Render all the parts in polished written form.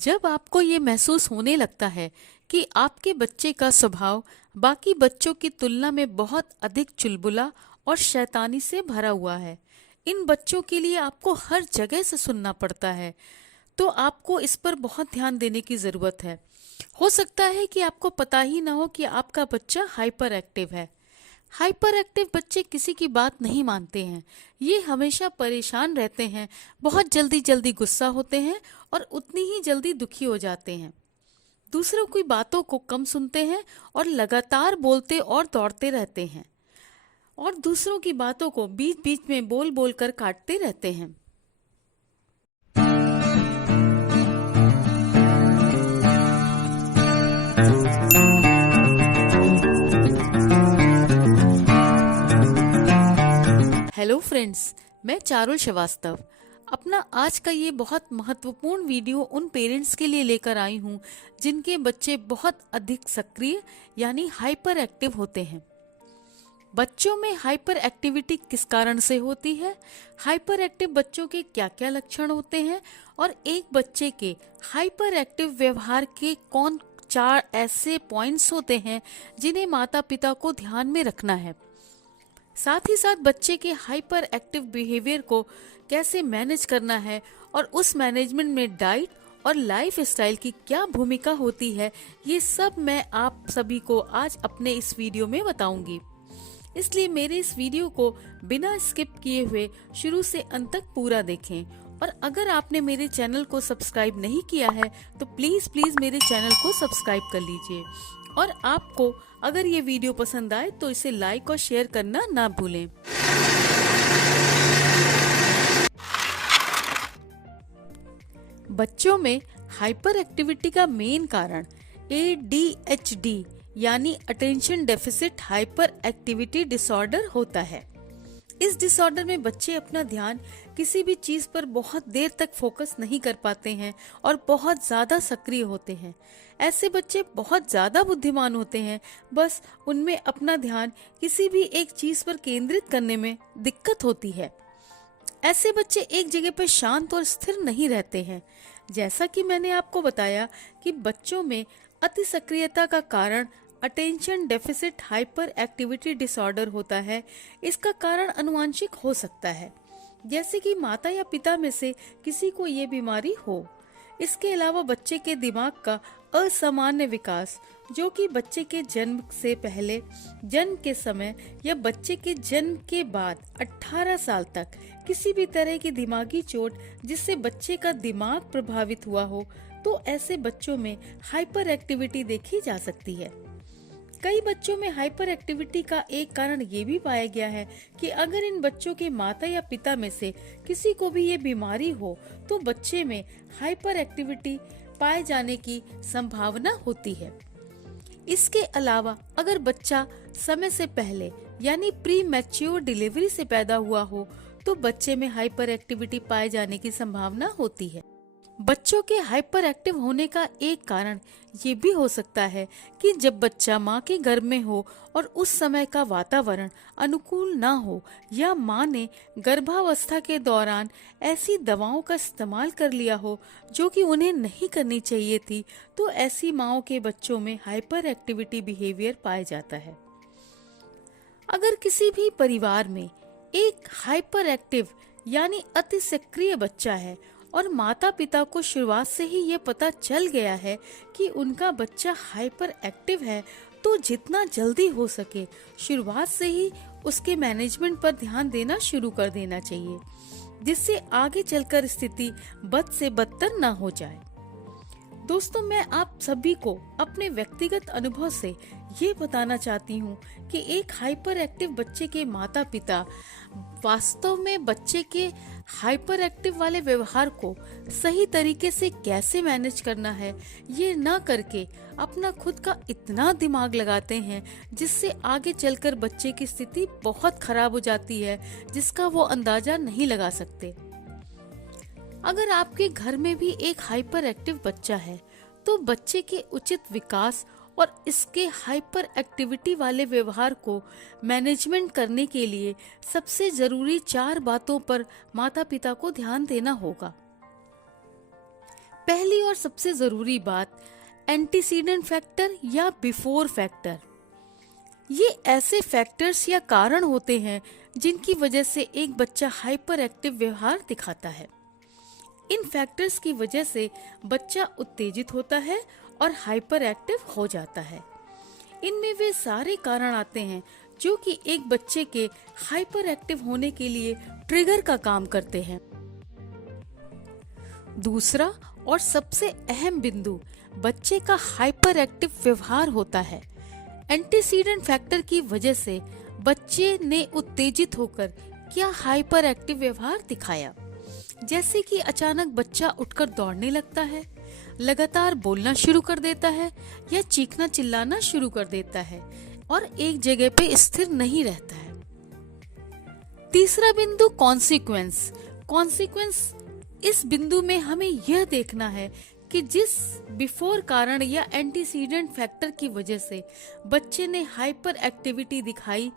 जब आपको ये महसूस होने लगता है कि आपके बच्चे का स्वभाव बाकी बच्चों की तुलना में बहुत अधिक चुलबुला और शैतानी से भरा हुआ है, इन बच्चों के लिए आपको हर जगह से सुनना पड़ता है, तो आपको इस पर बहुत ध्यान देने की जरूरत है। हो सकता है कि आपको पता ही ना हो कि आपका बच्चा हाइपर एक्टिव है। हाइपर एक्टिव बच्चे किसी की बात नहीं मानते हैं। ये हमेशा परेशान रहते हैं, बहुत जल्दी जल्दी गुस्सा होते हैं और उतनी ही जल्दी दुखी हो जाते हैं। दूसरों की बातों को कम सुनते हैं और लगातार बोलते और दौड़ते रहते हैं और दूसरों की बातों को बीच बीच में बोल बोल कर काटते रहते हैं। हेलो फ्रेंड्स, मैं चारुल श्रीवास्तव अपना आज का ये बहुत महत्वपूर्ण वीडियो उन पेरेंट्स के लिए लेकर आई हूँ जिनके बच्चे बहुत अधिक सक्रिय यानी हाइपर एक्टिव होते हैं। बच्चों में हाइपर एक्टिविटी किस कारण से होती है, हाइपर एक्टिव बच्चों के क्या क्या लक्षण होते हैं और एक बच्चे के हाइपर एक्टिव व्यवहार के कौन 4 ऐसे पॉइंट्स होते हैं जिन्हें माता पिता को ध्यान में रखना है। साथ ही साथ बच्चे के हाइपर एक्टिव बिहेवियर को कैसे मैनेज करना है और उस मैनेजमेंट में डाइट और लाइफ स्टाइल की क्या भूमिका होती है, ये सब मैं आप सभी को आज अपने इस वीडियो में बताऊंगी। इसलिए मेरे इस वीडियो को बिना स्किप किए हुए शुरू से अंत तक पूरा देखें और अगर आपने मेरे चैनल को सब्सक्राइब नहीं किया है तो प्लीज प्लीज मेरे चैनल को सब्सक्राइब कर लीजिए और आपको अगर ये वीडियो पसंद आए तो इसे लाइक और शेयर करना ना भूलें। बच्चों में हाइपर एक्टिविटी का मेन कारण ADHD यानी attention deficit hyper activity disorder होता है। इस डिसऑर्डर में बच्चे अपना ध्यान किसी भी चीज पर बहुत देर तक फोकस नहीं कर पाते हैं और बहुत ज्यादा सक्रिय होते हैं। ऐसे बच्चे बहुत ज्यादा बुद्धिमान होते हैं, बस उनमें अपना ध्यान किसी भी एक चीज पर केंद्रित करने में दिक्कत होती है। ऐसे बच्चे एक जगह पर शांत और स्थिर नहीं रहते हैं। जैसा कि मैंने आपको बताया कि बच्चों में अति सक्रियता का कारण attention deficit hyper activity disorder होता है। इसका कारण अनुवांशिक हो सकता है, जैसे कि माता या पिता में से किसी को ये बीमारी हो। इसके अलावा बच्चे के दिमाग का असामान्य विकास, जो कि बच्चे के जन्म से पहले, जन्म के समय या बच्चे के जन्म के बाद 18 साल तक किसी भी तरह की दिमागी चोट जिससे बच्चे का दिमाग प्रभावित हुआ हो, तो ऐसे बच्चों में हाइपर एक्टिविटी देखी जा सकती है। कई बच्चों में हाइपर एक्टिविटी का एक कारण ये भी पाया गया है कि अगर इन बच्चों के माता या पिता में से किसी को भी ये बीमारी हो तो बच्चे में हाइपर एक्टिविटी पाए जाने की संभावना होती है। इसके अलावा अगर बच्चा समय से पहले यानी प्री मैच्योर डिलीवरी से पैदा हुआ हो तो बच्चे में हाइपर एक्टिविटी पाए जाने की संभावना होती है। बच्चों के हाइपर एक्टिव होने का एक कारण ये भी हो सकता है कि जब बच्चा माँ के गर्भ में हो और उस समय का वातावरण अनुकूल ना हो या माँ ने गर्भावस्था के दौरान ऐसी दवाओं का इस्तेमाल कर लिया हो जो कि उन्हें नहीं करनी चाहिए थी, तो ऐसी माँओं के बच्चों में हाइपर एक्टिविटी बिहेवियर पाया जाता है। अगर किसी भी परिवार में एक हाइपर एक्टिव यानी अति सक्रिय बच्चा है और माता पिता को शुरुआत से ही ये पता चल गया है कि उनका बच्चा हाइपर एक्टिव है, तो जितना जल्दी हो सके शुरुआत से ही उसके मैनेजमेंट पर ध्यान देना शुरू कर देना चाहिए, जिससे आगे चलकर स्थिति बद से बदतर न हो जाए। दोस्तों, मैं आप सभी को अपने व्यक्तिगत अनुभव से ये बताना चाहती हूँ कि एक हाइपर एक्टिव बच्चे के माता पिता वास्तव में बच्चे के हाइपर एक्टिव वाले व्यवहार को सही तरीके से कैसे मैनेज करना है, ये ना करके अपना खुद का इतना दिमाग लगाते हैं जिससे आगे चलकर बच्चे की स्थिति बहुत खराब हो जाती है, जिसका वो अंदाजा नहीं लगा सकते। अगर आपके घर में भी एक हाइपर एक्टिव बच्चा है तो बच्चे के उचित विकास और इसके हाइपर एक्टिविटी वाले व्यवहार को मैनेजमेंट करने के लिए सबसे जरूरी 4 बातों पर माता पिता को ध्यान देना होगा। पहली और सबसे जरूरी बात, एंटीसीडेंट फैक्टर या बिफोर फैक्टर। ये ऐसे फैक्टर्स या कारण होते हैं जिनकी वजह से एक बच्चा हाइपर एक्टिव व्यवहार दिखाता है। इन फैक्टर्स की वजह से बच्चा उत्तेजित होता है और हाइपर एक्टिव हो जाता है। इनमें वे सारे कारण आते हैं जो कि एक बच्चे के हाइपर एक्टिव होने के लिए ट्रिगर का काम करते हैं। दूसरा और सबसे अहम बिंदु बच्चे का हाइपर एक्टिव व्यवहार होता है। एंटीसीडेंट फैक्टर की वजह से बच्चे ने उत्तेजित होकर क्या हाइपर एक्टिव व्यवहार दिखाया, जैसे कि अचानक बच्चा उठकर दौड़ने लगता है, लगातार बोलना शुरू कर देता है या चीखना चिल्लाना शुरू कर देता है और एक जगह पे स्थिर नहीं रहता है। तीसरा बिंदु कॉन्सिक्वेंस। इस बिंदु में हमें यह देखना है कि जिस बिफोर कारण या एंटीसीडेंट फैक्टर की वजह से बच्चे ने हाइपर एक्टिविटी दिखाई,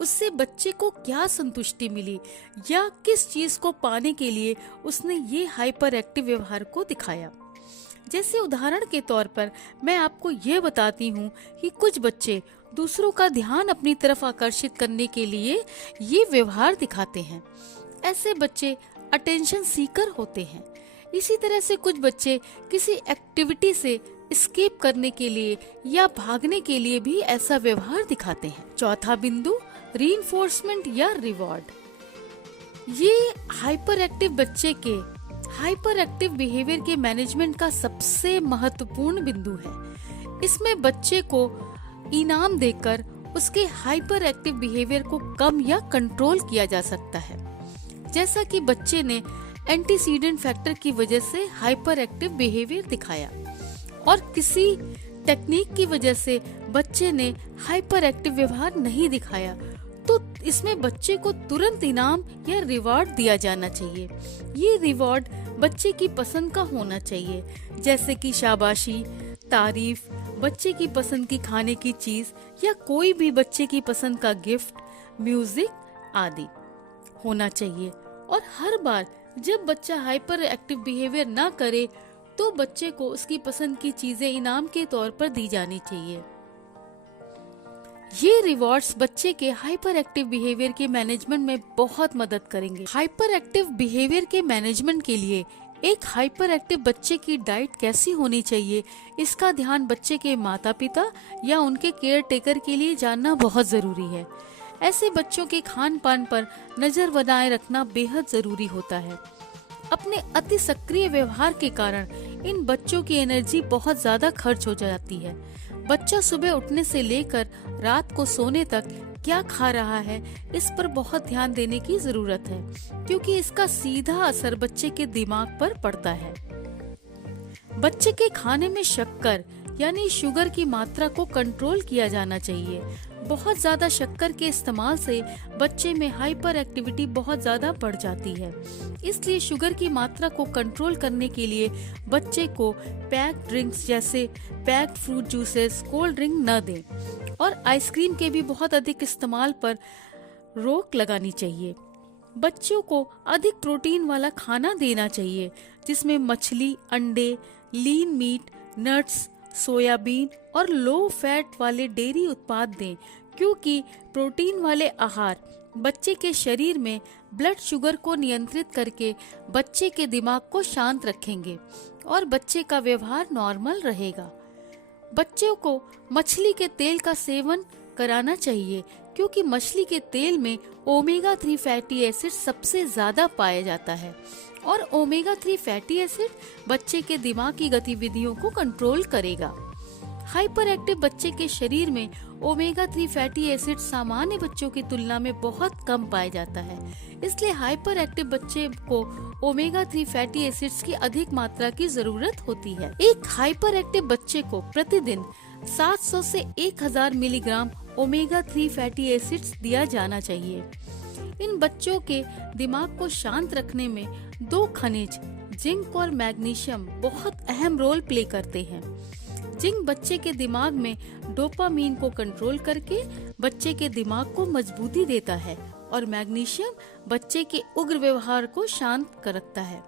उससे बच्चे को क्या संतुष्टि मिली या किस चीज को पाने के लिए उसने ये हाइपर एक्टिव व्यवहार को दिखाया। जैसे उदाहरण के तौर पर मैं आपको ये बताती हूँ कि कुछ बच्चे दूसरों का ध्यान अपनी तरफ आकर्षित करने के लिए ये व्यवहार दिखाते हैं। ऐसे बच्चे अटेंशन सीकर होते हैं। इसी तरह से कुछ बच्चे किसी एक्टिविटी से एस्केप करने के लिए या भागने के लिए भी ऐसा व्यवहार दिखाते हैं। चौथा बिंदु रीइंफोर्समेंट या रिवॉर्ड। ये हाइपर एक्टिव बच्चे के हाइपर एक्टिव बिहेवियर के मैनेजमेंट का सबसे महत्वपूर्ण बिंदु है। इसमें बच्चे को इनाम देकर उसके हाइपर एक्टिव बिहेवियर को कम या कंट्रोल किया जा सकता है। जैसा कि बच्चे ने एंटीसीडेंट फैक्टर की वजह से हाइपर एक्टिव बिहेवियर दिखाया और किसी टेक्निक की वजह से बच्चे ने हाइपर एक्टिव व्यवहार नहीं दिखाया, तो इसमें बच्चे को तुरंत इनाम या रिवॉर्ड दिया जाना चाहिए। ये रिवॉर्ड बच्चे की पसंद का होना चाहिए, जैसे कि शाबाशी, तारीफ, बच्चे की पसंद की खाने की चीज या कोई भी बच्चे की पसंद का गिफ्ट, म्यूजिक आदि होना चाहिए। और हर बार जब बच्चा हाइपर एक्टिव बिहेवियर ना करे तो बच्चे को उसकी पसंद की चीजें इनाम के तौर पर दी जानी चाहिए। ये रिवॉर्ड्स बच्चे के हाइपर एक्टिव बिहेवियर के मैनेजमेंट में बहुत मदद करेंगे। हाइपर एक्टिव बिहेवियर के मैनेजमेंट के लिए एक हाइपर एक्टिव बच्चे की डाइट कैसी होनी चाहिए, इसका ध्यान बच्चे के माता पिता या उनके केयर टेकर के लिए जानना बहुत जरूरी है। ऐसे बच्चों के खान पान पर नजर बनाए रखना बेहद जरूरी होता है। अपने अति सक्रिय व्यवहार के कारण इन बच्चों की एनर्जी बहुत ज्यादा खर्च हो जाती है। बच्चा सुबह उठने से लेकर रात को सोने तक क्या खा रहा है, इस पर बहुत ध्यान देने की जरूरत है, क्योंकि इसका सीधा असर बच्चे के दिमाग पर पड़ता है। बच्चे के खाने में शक्कर यानी शुगर की मात्रा को कंट्रोल किया जाना चाहिए। बहुत ज्यादा शक्कर के इस्तेमाल से बच्चे में हाइपर एक्टिविटी बहुत ज्यादा बढ़ जाती है। इसलिए शुगर की मात्रा को कंट्रोल करने के लिए बच्चे को पैक्ड ड्रिंक्स जैसे packed fruit juices, cold drink न दें और आइसक्रीम के भी बहुत अधिक इस्तेमाल पर रोक लगानी चाहिए। बच्चों को अधिक प्रोटीन वाला खाना देना चाहिए, जिसमें मछली, अंडे, लीन मीट, नट्स, सोयाबीन और लो फैट वाले डेयरी उत्पाद दें, क्योंकि प्रोटीन वाले आहार बच्चे के शरीर में ब्लड शुगर को नियंत्रित करके बच्चे के दिमाग को शांत रखेंगे और बच्चे का व्यवहार नॉर्मल रहेगा। बच्चों को मछली के तेल का सेवन कराना चाहिए, क्योंकि मछली के तेल में ओमेगा 3 फैटी एसिड सबसे ज्यादा पाया जाता है और ओमेगा 3 फैटी एसिड बच्चे के दिमाग की गतिविधियों को कंट्रोल करेगा। हाइपर एक्टिव बच्चे के शरीर में ओमेगा 3 फैटी एसिड सामान्य बच्चों की तुलना में बहुत कम पाया जाता है। इसलिए हाइपर एक्टिव बच्चे को ओमेगा 3 फैटी एसिड्स की अधिक मात्रा की जरूरत होती है। एक हाइपर एक्टिव बच्चे को प्रतिदिन 700 से 1000 मिलीग्राम ओमेगा 3 फैटी एसिड्स दिया जाना चाहिए। इन बच्चों के दिमाग को शांत रखने में 2 खनिज जिंक और मैग्नीशियम बहुत अहम रोल प्ले करते हैं। जिंक बच्चे के दिमाग में डोपामीन को कंट्रोल करके बच्चे के दिमाग को मजबूती देता है और मैग्नीशियम बच्चे के उग्र व्यवहार को शांत रखता है।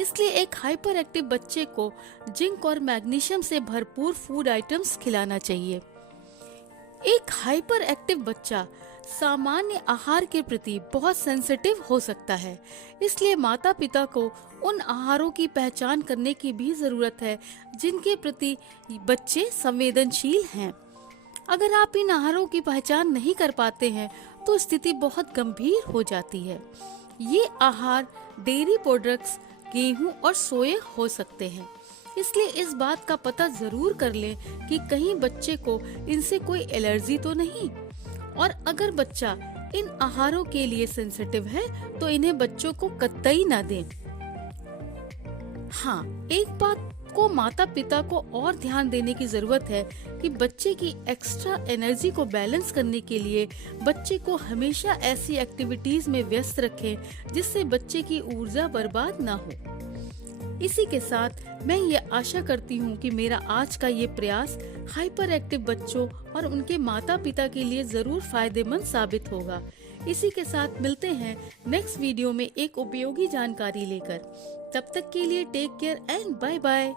इसलिए एक हाइपर एक्टिव बच्चे को जिंक और मैग्नीशियम से भरपूर फूड आइटम्स खिलाना चाहिए। एक हाइपर एक्टिव बच्चा सामान्य आहार के प्रति बहुत सेंसिटिव हो सकता है, इसलिए माता पिता को उन आहारों की पहचान करने की भी जरूरत है जिनके प्रति बच्चे संवेदनशील हैं। अगर आप इन आहारों की पहचान नहीं कर पाते हैं तो स्थिति बहुत गंभीर हो जाती है। ये आहार डेयरी प्रोडक्ट्स, गेहूं और सोया हो सकते हैं, इसलिए इस बात का पता जरूर कर लें कि कहीं बच्चे को इनसे कोई एलर्जी तो नहीं। और अगर बच्चा इन आहारों के लिए सेंसिटिव है तो इन्हें बच्चों को कतई ना दें। हाँ, एक बात को माता पिता को और ध्यान देने की जरूरत है कि बच्चे की एक्स्ट्रा एनर्जी को बैलेंस करने के लिए बच्चे को हमेशा ऐसी एक्टिविटीज में व्यस्त रखें जिससे बच्चे की ऊर्जा बर्बाद ना हो। इसी के साथ मैं ये आशा करती हूँ कि मेरा आज का ये प्रयास हाइपर एक्टिव बच्चों और उनके माता पिता के लिए जरूर फायदेमंद साबित होगा। इसी के साथ मिलते हैं नेक्स्ट वीडियो में एक उपयोगी जानकारी लेकर। तब तक के लिए take care and bye bye.